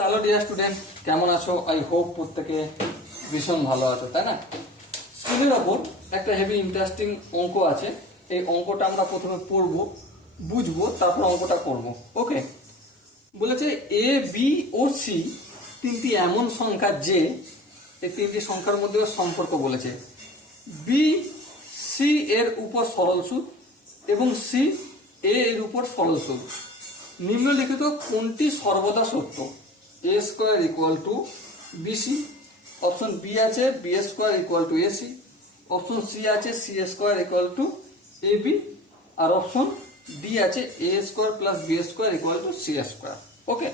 Hello dear student, কেমন আছো? I hope প্রত্যেকে ভীষণ ভালো আছো, তাই না? স্ক্রিনের ওপর একটা হেভি ইন্টারেস্টিং অঙ্ক আছে। এই অঙ্কটা আমরা প্রথমে পড়বো, বুঝবো, তারপর অঙ্কটা করব। ওকে, বলেছে এ বি ও সি তিনটি এমন সংখ্যা যে এই তিনটি সংখ্যার মধ্যে সম্পর্ক বলেছে বি সি এর উপর সরল সুদ এবং সি এ এর উপর সরল সুদ। নিম্নলিখিত কোনটি সর্বদা সত্য? A square equal to BC, option B আছে B square equal to AC, option C আছে C square equal to A B, আর অপশন ডি আছে A square plus B square equal to C square. Okay,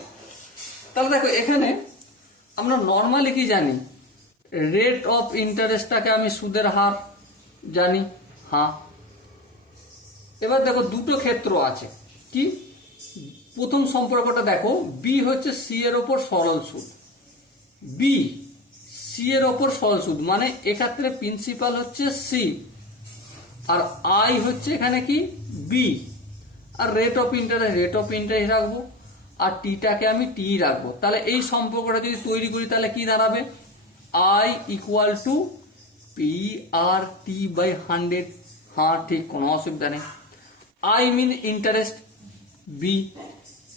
তাহলে দেখো এখানে আমরা normally কি জানি, রেট অফ ইন্টারেস্টটাকে আমি সুদের হার জানি। হ্যাঁ, এবার দেখো দুটো ক্ষেত্র আছে। কি প্রথম সম্পর্কটা দেখো, বি হচ্ছে সি এর ওপর সরল সুদ, বি সি এর ওপর সরল সুদ মানে এক্ষেত্রে প্রিন্সিপাল হচ্ছে সি আর আই হচ্ছে এখানে কি B, R rate of interest রাখবো, আর টিটাকে আমি টি রাখবো। তাহলে এই সম্পর্কটা যদি তৈরি করি তাহলে কি দাঁড়াবে? I equal to P R T by 100। হ্যাঁ ঠিক, কোনো অসুবিধা নেই। I mean interest, B,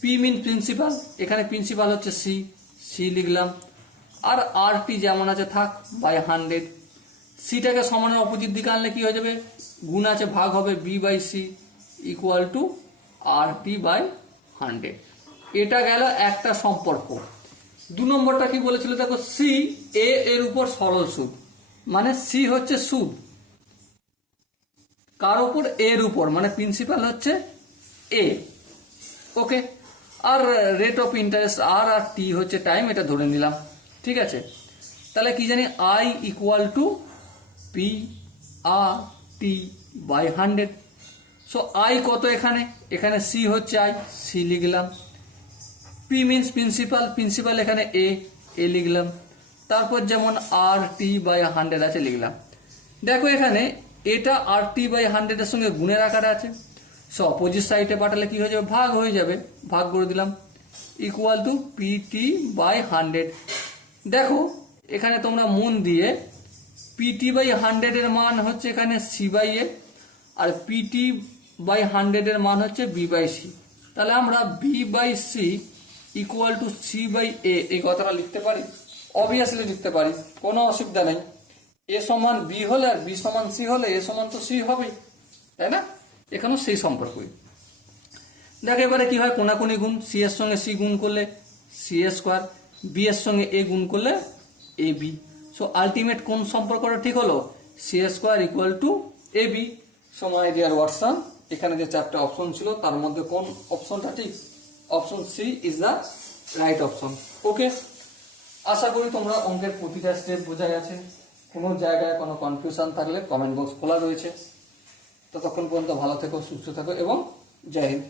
P mean principal, এখানে প্রিন্সিপাল হচ্ছে সি, সি লিখলাম, আর আর টি যেমন আছে থাক বাই 100। সিটাকে সমানের অপোজিট দিকে আনলে কি হয়ে যাবে? গুণ আছে ভাগ হবে, B by C equal to R T by 100। এটা গেল একটা সম্পর্ক। দু নম্বরটা কি বলেছিল দেখো, সি এ এর উপর সরল সুদ মানে সি হচ্ছে সুদ কার উপর? এর উপর, মানে প্রিন্সিপাল হচ্ছে এ। ওকে, আর রেট অফ ইন্টারেস্ট আর আর টি হচ্ছে টাইম, এটা ধরে নিলাম। ঠিক আছে, তাহলে কি জানি I equal to P R T by 100। So I কত এখানে? এখানে সি হচ্ছে আই, সি লিখলাম। পি মিনস প্রিন্সিপাল, প্রিন্সিপাল এখানে এ লিখলাম। তারপর যেমন আর টি বাই 100 আছে লিখলাম। দেখো এখানে এটা আর টি বাই 100 এর সঙ্গে গুণের আকারে আছে, সো অপোজিট সাইডে পাঠালে কি হয়ে যাবে? ভাগ হয়ে যাবে, ভাগ করে দিলাম equal to P T by 100। দেখো এখানে তোমরা মন দিয়ে পিটি বাই 100 এর মান হচ্ছে এখানে সি বাই এ, আর পিটি বাই 100 এর মান হচ্ছে বি বাই সি। তাহলে আমরা B by C equal to C by A এই কথাটা লিখতে পারি, অবভিয়াসলি লিখতে পারি, কোনো অসুবিধা নেই। এ সমান বি হলে আর বি সমান সি হলে এ সমান তো সি হবেই, তাই না? এখানেও সেই সম্পর্কই। দেখো এবারে কি হয়, কোনাকুনি গুণ, সি এর সঙ্গে সি গুণ করলে সি স্কোয়ার, বি এর সঙ্গে এ গুণ করলে এ বি। সো আলটিমেট কোন সম্পর্কটা ঠিক হলো? C square equal to A B. সময় ডিয়ার ওয়াটসন, এখানে যে চারটে অপশন ছিল তার মধ্যে কোন অপশনটা ঠিক? Option C is the right option. Okay, আশা করি তোমরা অঙ্কের প্রতিটা স্টেপ বোঝা গেছে। কোনো জায়গায় কোনো কনফিউশন থাকলে কমেন্ট বক্স খোলা রয়েছে। ততক্ষণ পর্যন্ত ভালো থেকো, সুস্থ থাকো এবং জয় হিন্দ।